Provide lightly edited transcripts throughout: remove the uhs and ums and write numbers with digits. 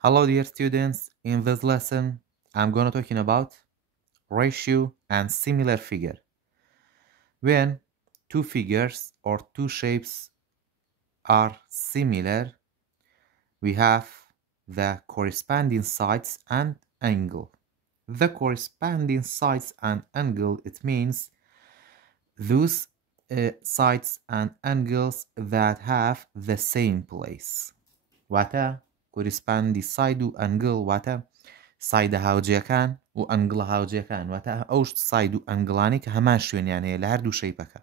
Hello dear students, in this lesson I'm gonna talking about ratio and similar figure. When two figures or two shapes are similar, we have the corresponding sides and angle. The corresponding sides and angle, it means those sides and angles that have the same place. Wata corresponding side و angle wata سایدە هاوجیەکان و ئەنگڵە هاوجیەکان واتە ئەو ساید و ئەنگڵانی کە هەمان شوێنیان هەیە لە هەردوو شەیپەکە.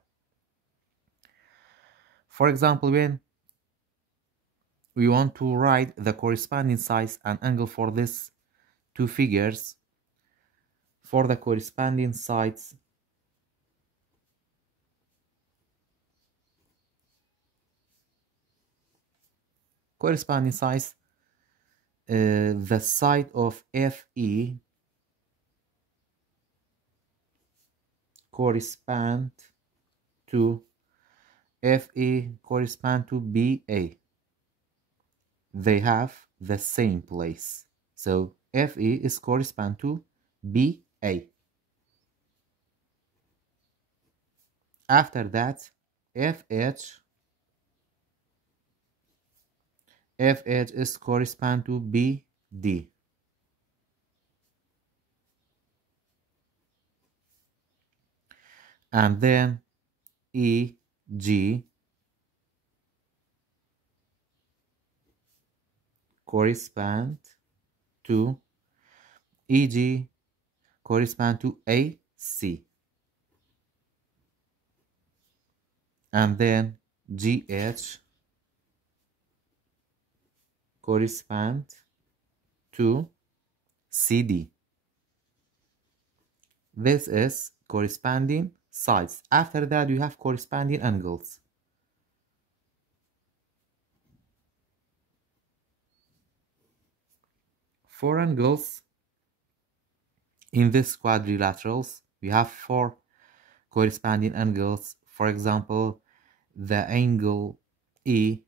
For example, when we want to write the corresponding size and angle for these two figures, for the corresponding sides the side of FE correspond to BA. They have the same place. So FE is correspond to BA. After that, FH is correspond to BD. And then EG correspond to AC. And then GH correspond to CD. This is corresponding sides. After that, you have corresponding angles. For angles in these quadrilaterals, we have four corresponding angles. For example, the angle E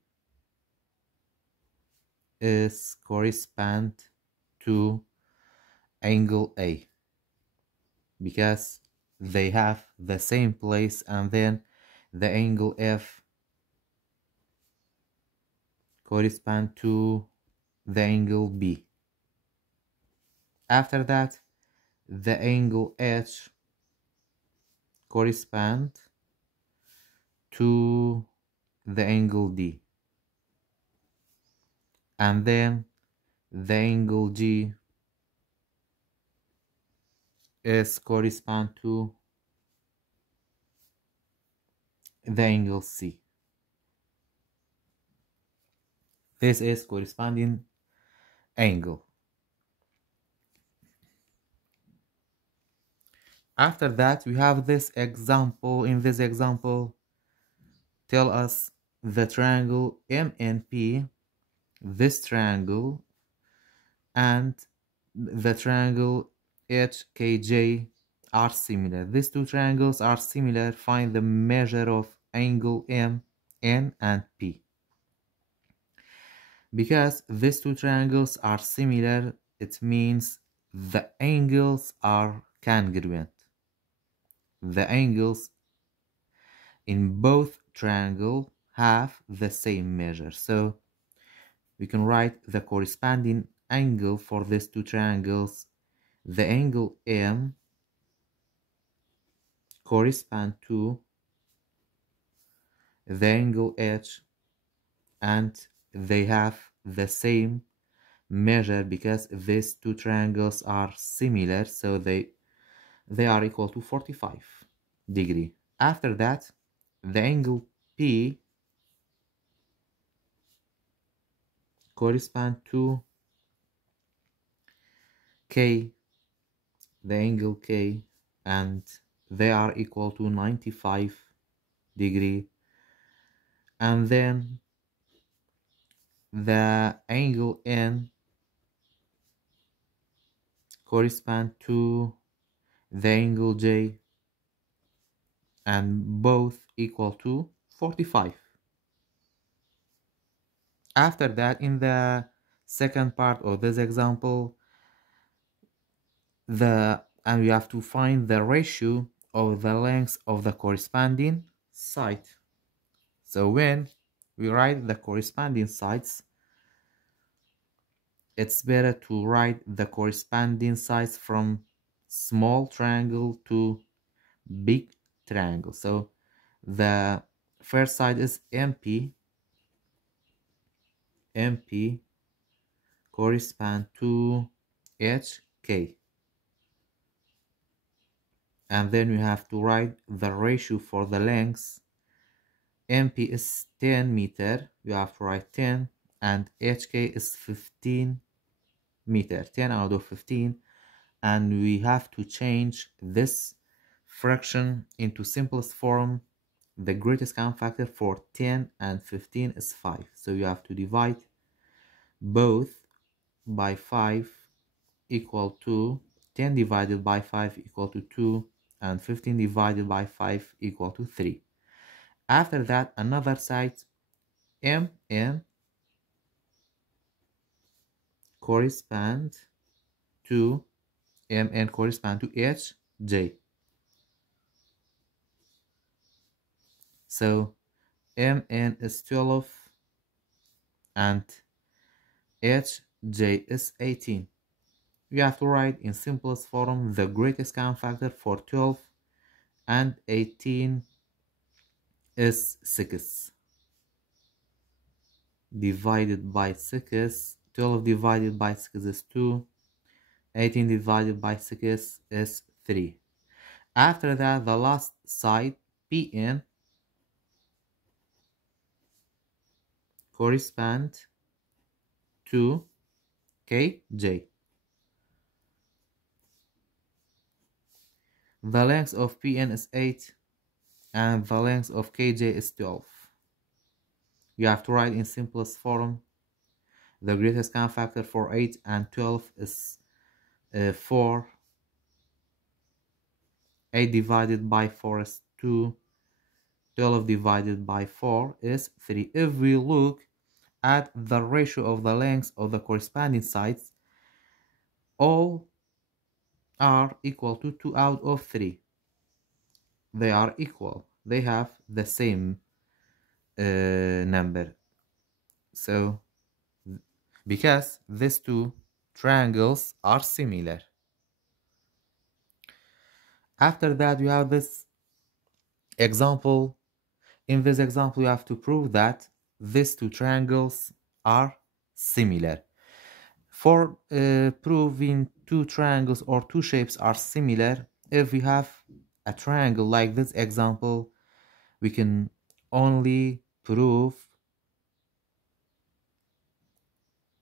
is correspond to angle A because they have the same place, and then the angle F correspond to the angle B. After that, the angle H correspond to the angle D, and then the angle G is correspond to the angle C. This is corresponding angle. After that, we have this example. In this example, tell us the triangle MNP, this triangle, and the triangle HKJ are similar. These two triangles are similar. Find the measure of angle M, N, and P. Because these two triangles are similar, it means the angles are congruent. The angles in both triangles have the same measure. So we can write the corresponding angle for these two triangles. The angle M correspond to the angle H, and they have the same measure because these two triangles are similar, so they are equal to 45 degrees. After that, the angle P correspond to K, the angle K, and they are equal to 95 degrees. And then the angle N correspond to the angle J, and both equal to 45. After that, in the Second part of this example, and we have to find the ratio of the length of the corresponding side. So when we write the corresponding sides, it's better to write the corresponding sides from small triangle to big triangle. So the first side is MP. MP correspond to HK. And then we have to write the ratio for the length. MP is 10 meter, you have to write 10, and HK is 15 meter, 10 out of 15, and we have to change this fraction into simplest form. The greatest common factor for 10 and 15 is 5, so you have to divide both by 5 equal to 10 divided by 5 equal to 2, and 15 divided by 5 equal to 3. After that, another side, MN correspond to HJ. So MN is 12 and HJ is 18. You have to write in simplest form the greatest common factor for 12 and 18 is 6. Divided by 6, 12 divided by 6 is 2, 18 divided by 6 is 3. After that, the last side, PN, correspond to KJ. The length of PN is 8 and the length of KJ is 12. You have to write in simplest form. The greatest common factor for 8 and 12 is 4. 8 divided by 4 is 2. 12 divided by 4 is 3. If we look at the ratio of the lengths of the corresponding sides, all are equal to 2 out of 3. They are equal. They have the same number. So, because these two triangles are similar. After that, you have this example. In this example, you have to prove that these two triangles are similar. For proving two triangles or two shapes are similar, if we have a triangle like this example, we can only prove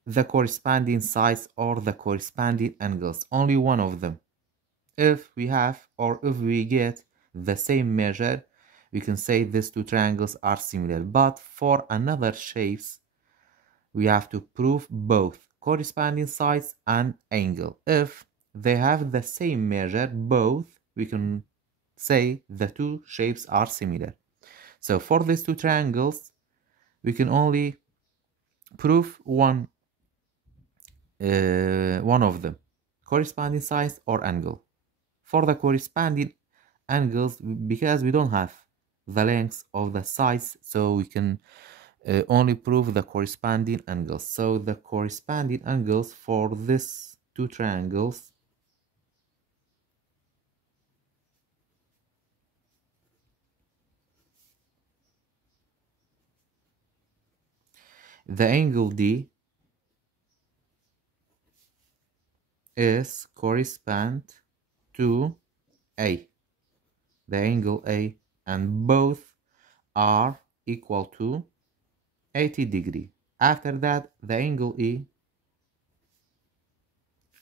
the corresponding sides or the corresponding angles, only one of them. If we have or if we get the same measure, we can say these two triangles are similar. But for another shapes, we have to prove both corresponding sides and angle. If they have the same measure, both, we can say the two shapes are similar. So for these two triangles, we can only prove one of them, corresponding sides or angle. For the corresponding angles, because we don't have the lengths of the sides, so we can only prove the corresponding angles. So the corresponding angles for these two triangles the angle D is correspond to A, the angle A, and both are equal to 80 degree. After that, the angle E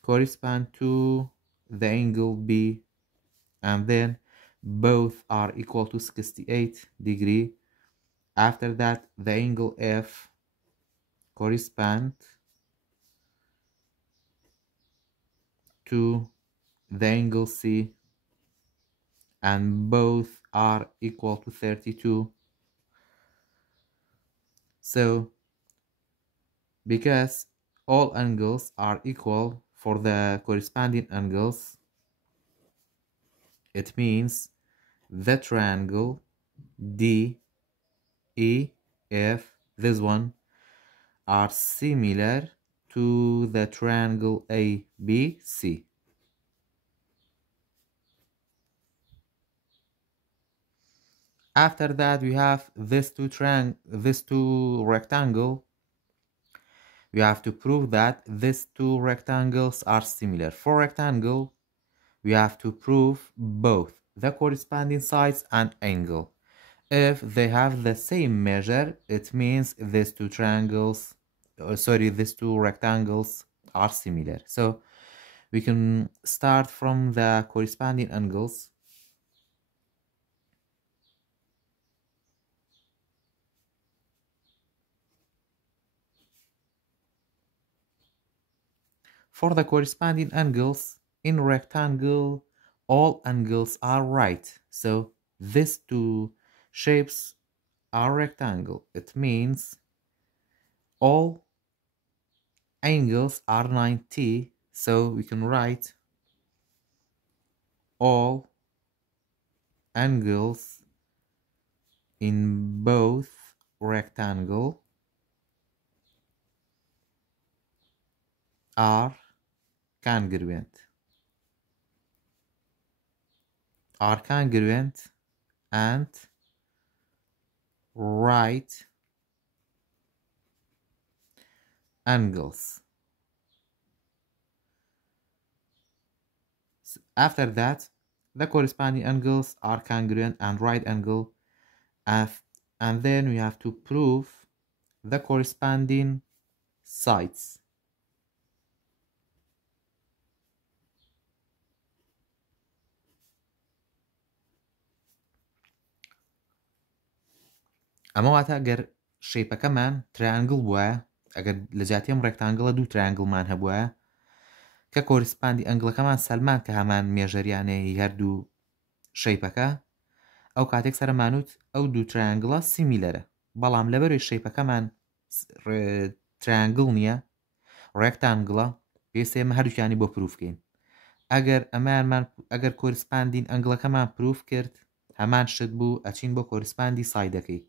correspond to the angle B, and then both are equal to 68 degree. After that, the angle F correspond to the angle C, and both are equal to 32. So because all angles are equal for the corresponding angles, it means the triangle D, E, F, this one, are similar to the triangle A, B, C. After that, we have this two rectangle. We have to prove that these two rectangles are similar. For rectangle, we have to prove both the corresponding sides and angle. If they have the same measure, it means these two rectangles are similar. So we can start from the corresponding angles. For the corresponding angles, in rectangle, all angles are right. So these two shapes are rectangle. It means all angles are 90. So we can write all angles in both rectangle are congruent. And right angles. After that, the corresponding angles are congruent and right angle, and then we have to prove the corresponding sides. ئەمە واتە ئەگەر شەیپەکەمان ترایانگڵ بووە، ئەگەر لە جاتیم ڕێکتانگڵە دوو ترایانگڵمان هەبووە کە کۆریسپاندی ئەنگڵەکەمان سەلمان کە هەمان مێژەریانەیە هەردوو شەیپەکە، ئەو کاتێک سەرمانوت ئەو دوو ترایانگڵە سیمیلەرە، بەڵام لەبەرەوەی شەیپەکەمان ترایانگڵ نییە، ڕێکتانگڵە، پێویستە ئێمە هەردووکیانی بۆ پروفکەین. ئەگەر کۆریسپاندین ئەنگڵەکەمان پروف کرد، هەمان شت بوو، ئەچین بۆ کۆریسپاندی سایدەکەی.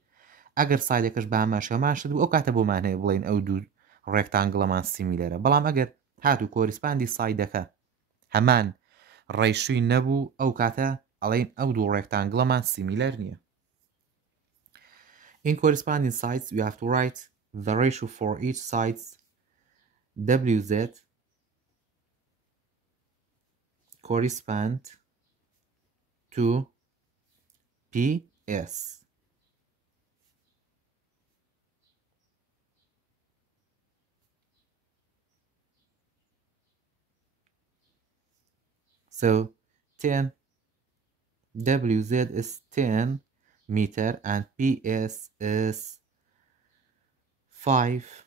ئەگەر سایدەکەش بە هەمان شت بوو، ئەو کاتە بۆمان هەیە بڵێن ئەو دوو ڕێکتانگڵەمان سیمیلەرە. بەڵام ئەگەر هاتوو کۆریسپاندی سایدەکە هەمان ڕێیشووی نەبوو، ئەو کاتە ئەڵێن ئەو دوو ڕێکتانگڵەمان سیمیلەر نییە. In corresponding sides, we have to write the ratio for each sides. WZ correspond to PS. So 10 WZ is 10 meter and PS is 5.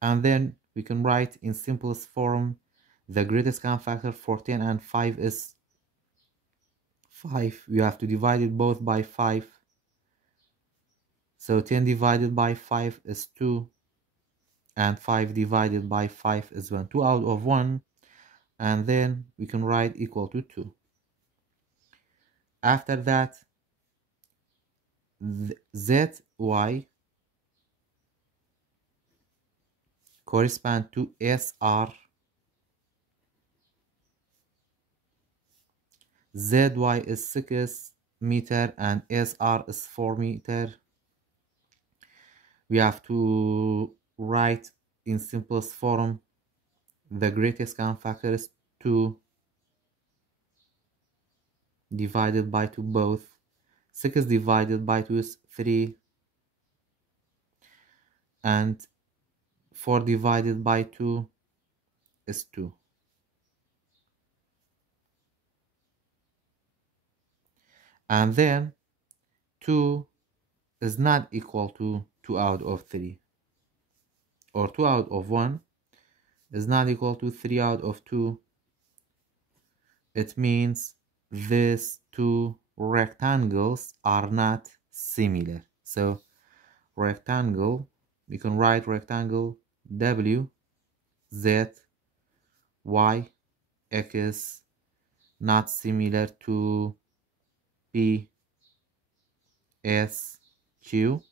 And then we can write in simplest form the greatest common factor for 10 and 5 is 5. We have to divide it both by 5. So 10 divided by 5 is 2. And 5 divided by 5 is 1. 2 out of 1. And then we can write equal to 2. After that, ZY correspond to SR. ZY is 6 meter and SR is 4 meter. We have to write in simplest form the greatest common factor is 2 divided by 2 both. 6 divided by 2 is 3 and 4 divided by 2 is 2. And then 2 is not equal to 2 out of 3, or 2 out of 1 is not equal to 3 out of 2. It means these two rectangles are not similar. So rectangle, we can write rectangle W, Z, Y, X, not similar to P, S, Q,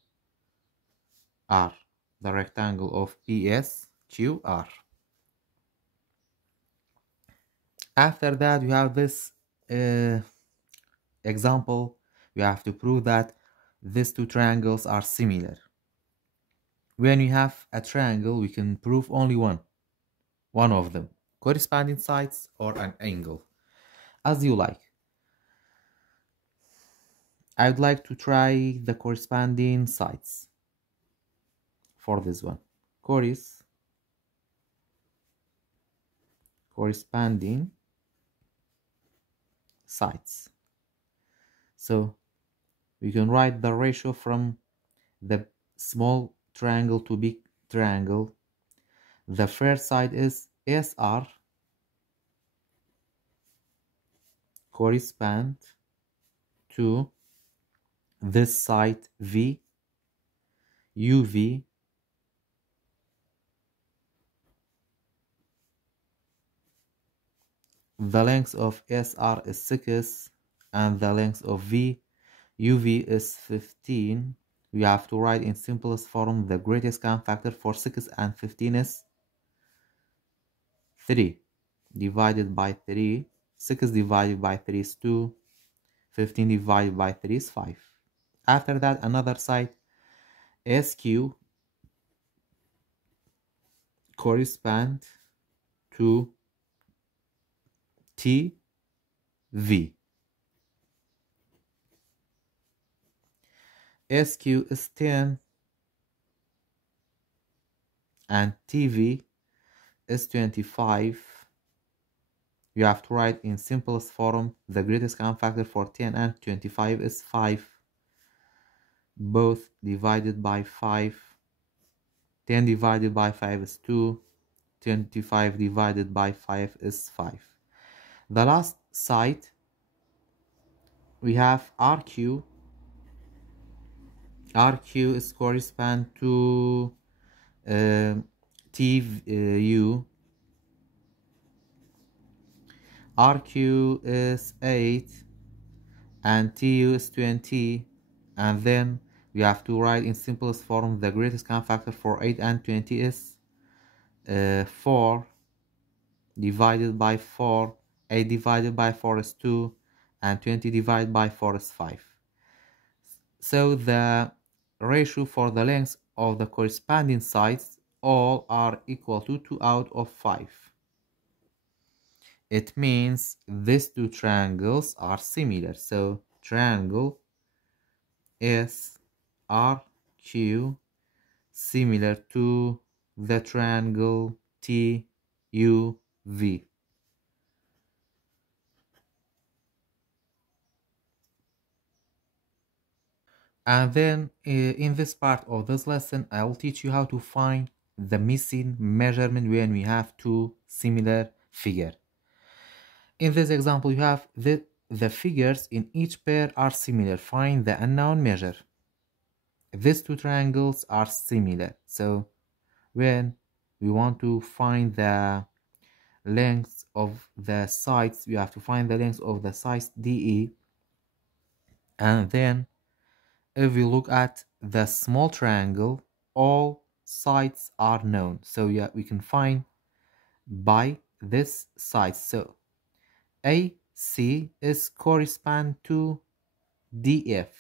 R. The rectangle of P, S, Q, R. After that, you have this example. You have to prove that these two triangles are similar. When you have a triangle, we can prove only one of them, corresponding sides or an angle, as you like. I would like to try the corresponding sides for this one. Corresponding sides. So we can write the ratio from the small triangle to big triangle. The first side is SR correspond to this side V, UV, the length of SR is 6 and the length of UV is 15. We have to write in simplest form. The greatest common factor for 6 and 15 is 3 divided by 3. 6 divided by 3 is 2. 15 divided by 3 is 5. After that, another side, SQ correspond to TV. SQ is 10 and TV is 25. You have to write in simplest form. The greatest common factor for 10 and 25 is 5. Both divided by 5. 10 divided by 5 is 2. 25 divided by 5 is 5. The last side, we have RQ. RQ is correspond to TU. RQ is 8 and TU is 20, and then we have to write in simplest form. The greatest common factor for 8 and 20 is 4 divided by 4. 8 divided by 4 is 2 and 20 divided by 4 is 5. So the ratio for the length of the corresponding sides all are equal to 2 out of 5. It means these two triangles are similar. So triangle SRQ similar to the triangle TUV. And then in this part of this lesson, I will teach you how to find the missing measurement when we have two similar figures. In this example, you have the figures in each pair are similar. Find the unknown measure. These two triangles are similar. So when we want to find the length of the sides, we have to find the length of the sides DE. And then if we look at the small triangle, all sides are known. So yeah, we can find by this side. So AC is correspond to DF.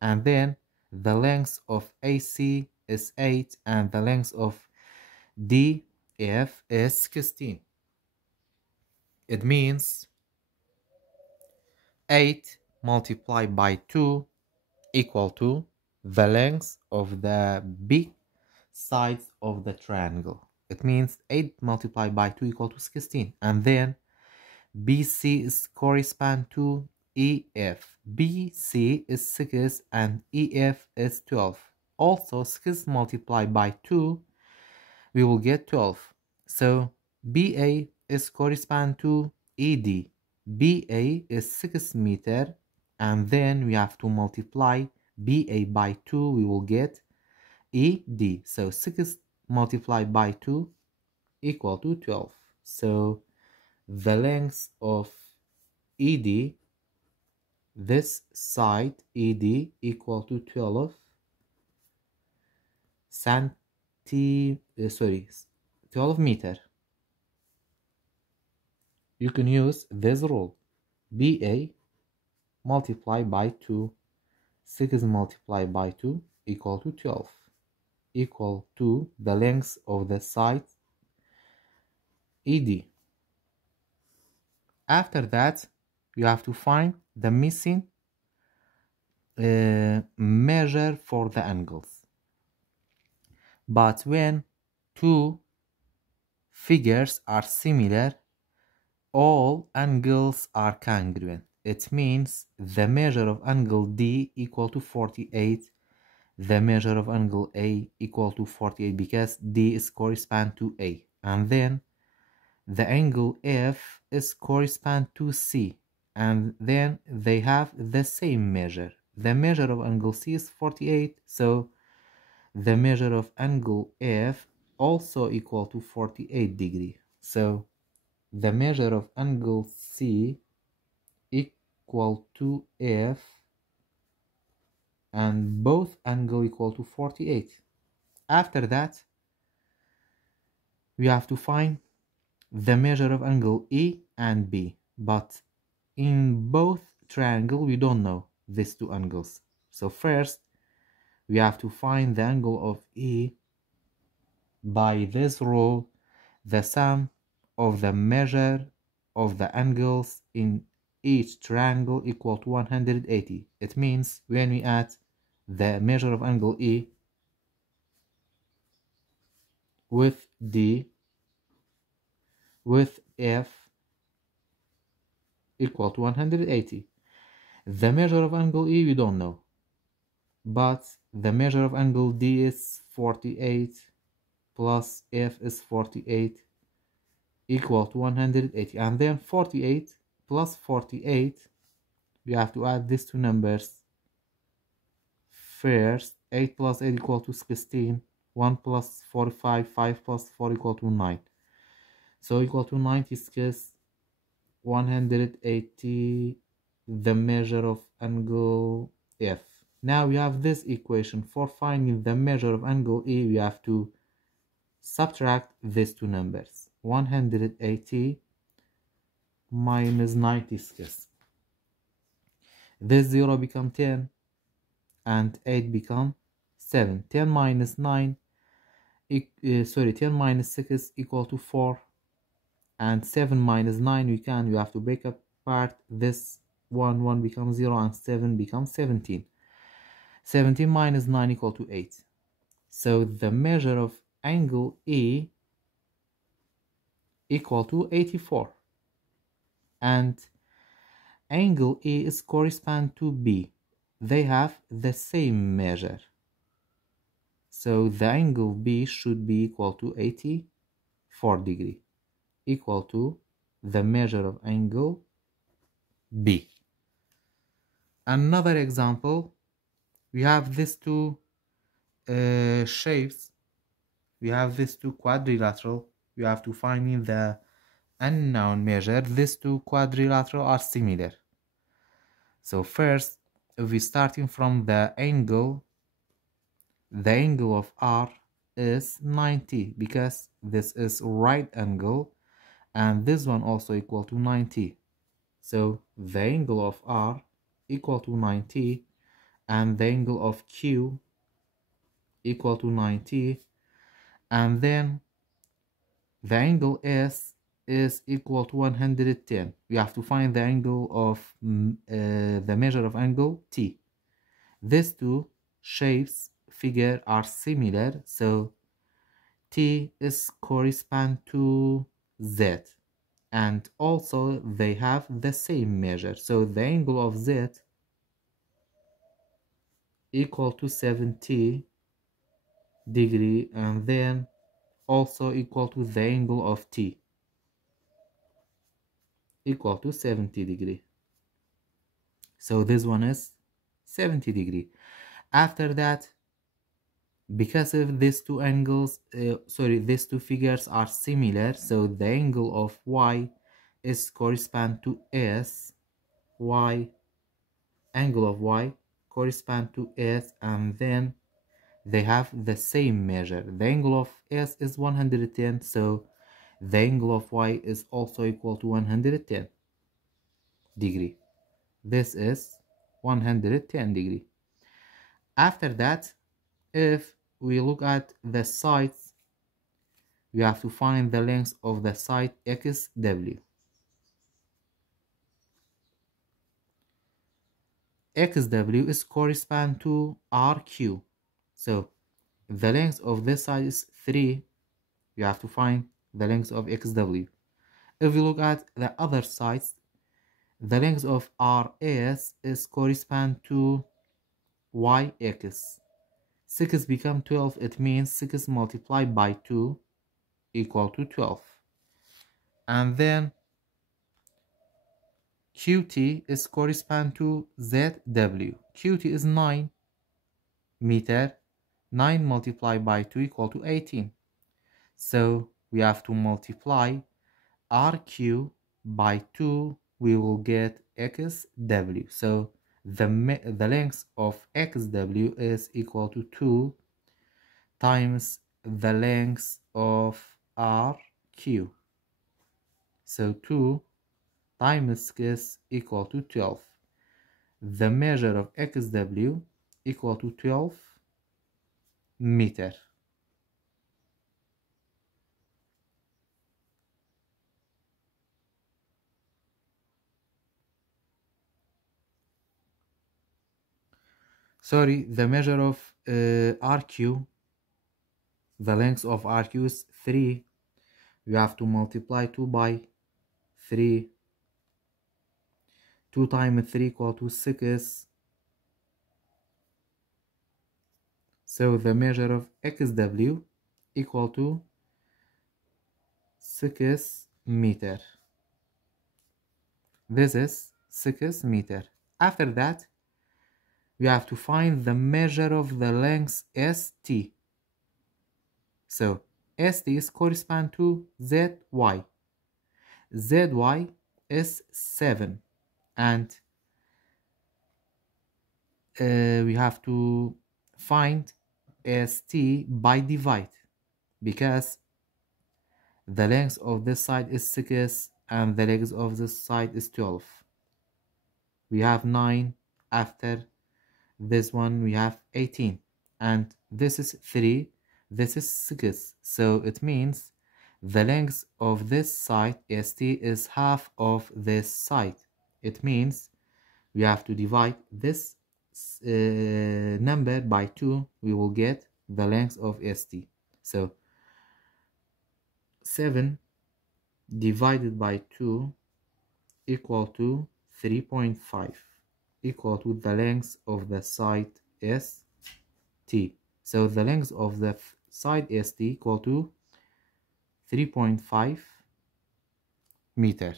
And then the length of AC is 8 and the length of DF is 16. It means 8 multiplied by 2 equal to the length of the big sides of the triangle. It means 8 multiplied by 2 equal to 16. And then BC is correspond to EF. BC is 6 and EF is 12. Also 6 multiplied by 2, we will get 12. So BA is correspond to ED. BA is 6 meter, and then we have to multiply BA by 2, we will get ED. So 6 multiplied by 2 equal to 12. So the length of ED, this side ED, equal to 12 12 meter. You can use this rule. BA multiplied by 2, 6 multiplied by 2 equal to 12, equal to the length of the side ED. After that, you have to find the missing measure for the angles. But when two figures are similar, all angles are congruent. It means the measure of angle D equal to 48, the measure of angle A equal to 48 because D is correspond to A, and then the angle F is correspond to C, and then they have the same measure. The measure of angle C is 48, so the measure of angle F also equal to 48 degree. So the measure of angle C equal to F, and both angle equal to 48. After that, we have to find the measure of angle E and B, but in both triangle we don't know these two angles. So first we have to find the angle of E by this rule, the sum of the measure of the angles in each triangle equal to 180. It means when we add the measure of angle E with D with F equal to 180. The measure of angle E we don't know, but the measure of angle D is 48 plus F is 48 equal to 180, and then 48 plus 48, we have to add these two numbers first. 8 plus 8 equal to 16, 1 plus 45, 5 plus 4 equal to 9, so equal to 96, 180 the measure of angle F. Now we have this equation. For finding the measure of angle E, we have to subtract these two numbers. 180 minus 96. This 0 become 10 and 8 become 7. 10 minus 9 10 minus 6 equal to 4, and 7 minus 9 we have to break apart this 1 becomes 0 and 7 becomes 17. 17 minus 9 equal to 8. So the measure of angle E equal to 84, and angle E is correspond to B. They have the same measure, so the angle B should be equal to 84 degree, equal to the measure of angle B. Another example, we have these two shapes. We have these two quadrilateral. We have to find the unknown measure. These two quadrilateral are similar. So first, if we starting from the angle of R is 90 because this is right angle, and this one also equal to 90. So the angle of R equal to 90, and the angle of Q equal to 90, and then the angle S is equal to 110. We have to find the angle of the measure of angle T. These two shapes figure are similar, so T is correspond to Z, and also they have the same measure, so the angle of Z equal to 70 degree, and then also equal to the angle of T equal to 70 degree. So this one is 70 degree. After that, because of these two angles, these two figures are similar, so the angle of y is correspond to s, angle of y correspond to s, and then they have the same measure. The angle of s is 110, so the angle of y is also equal to 110 degree. This is 110 degree. After that, if we look at the sides, we have to find the length of the side xw. xw is correspond to rq. So the length of this side is 3. You have to find the length of xw. If we look at the other sides, the length of rs is correspond to yx. 6 become 12. It means 6 multiplied by 2 equal to 12. And then QT is correspond to ZW. QT is 9 meter. 9 multiplied by 2 equal to 18. So we have to multiply RQ by 2. We will get XW. So the length of XW is equal to 2 times the length of RQ. So 2 times is equal to 12. The measure of XW equal to 12 meter. Sorry, the measure of RQ, the length of RQ is 3. You have to multiply 2 by 3. 2 times 3 equal to 6. So the measure of XW equal to 6 meter. This is 6 meter. After that, we have to find the measure of the length ST. So ST is correspond to ZY. ZY is 7, and we have to find ST by divide, because the length of this side is 6 and the length of this side is 12. We have 9. After this one we have 18, and this is 3, this is 6. So it means the length of this side ST is half of this side. It means we have to divide this number by 2. We will get the length of ST. So 7 divided by 2 equal to 3.5, equal to the length of the side ST. So the length of the side ST equal to 3.5 meter.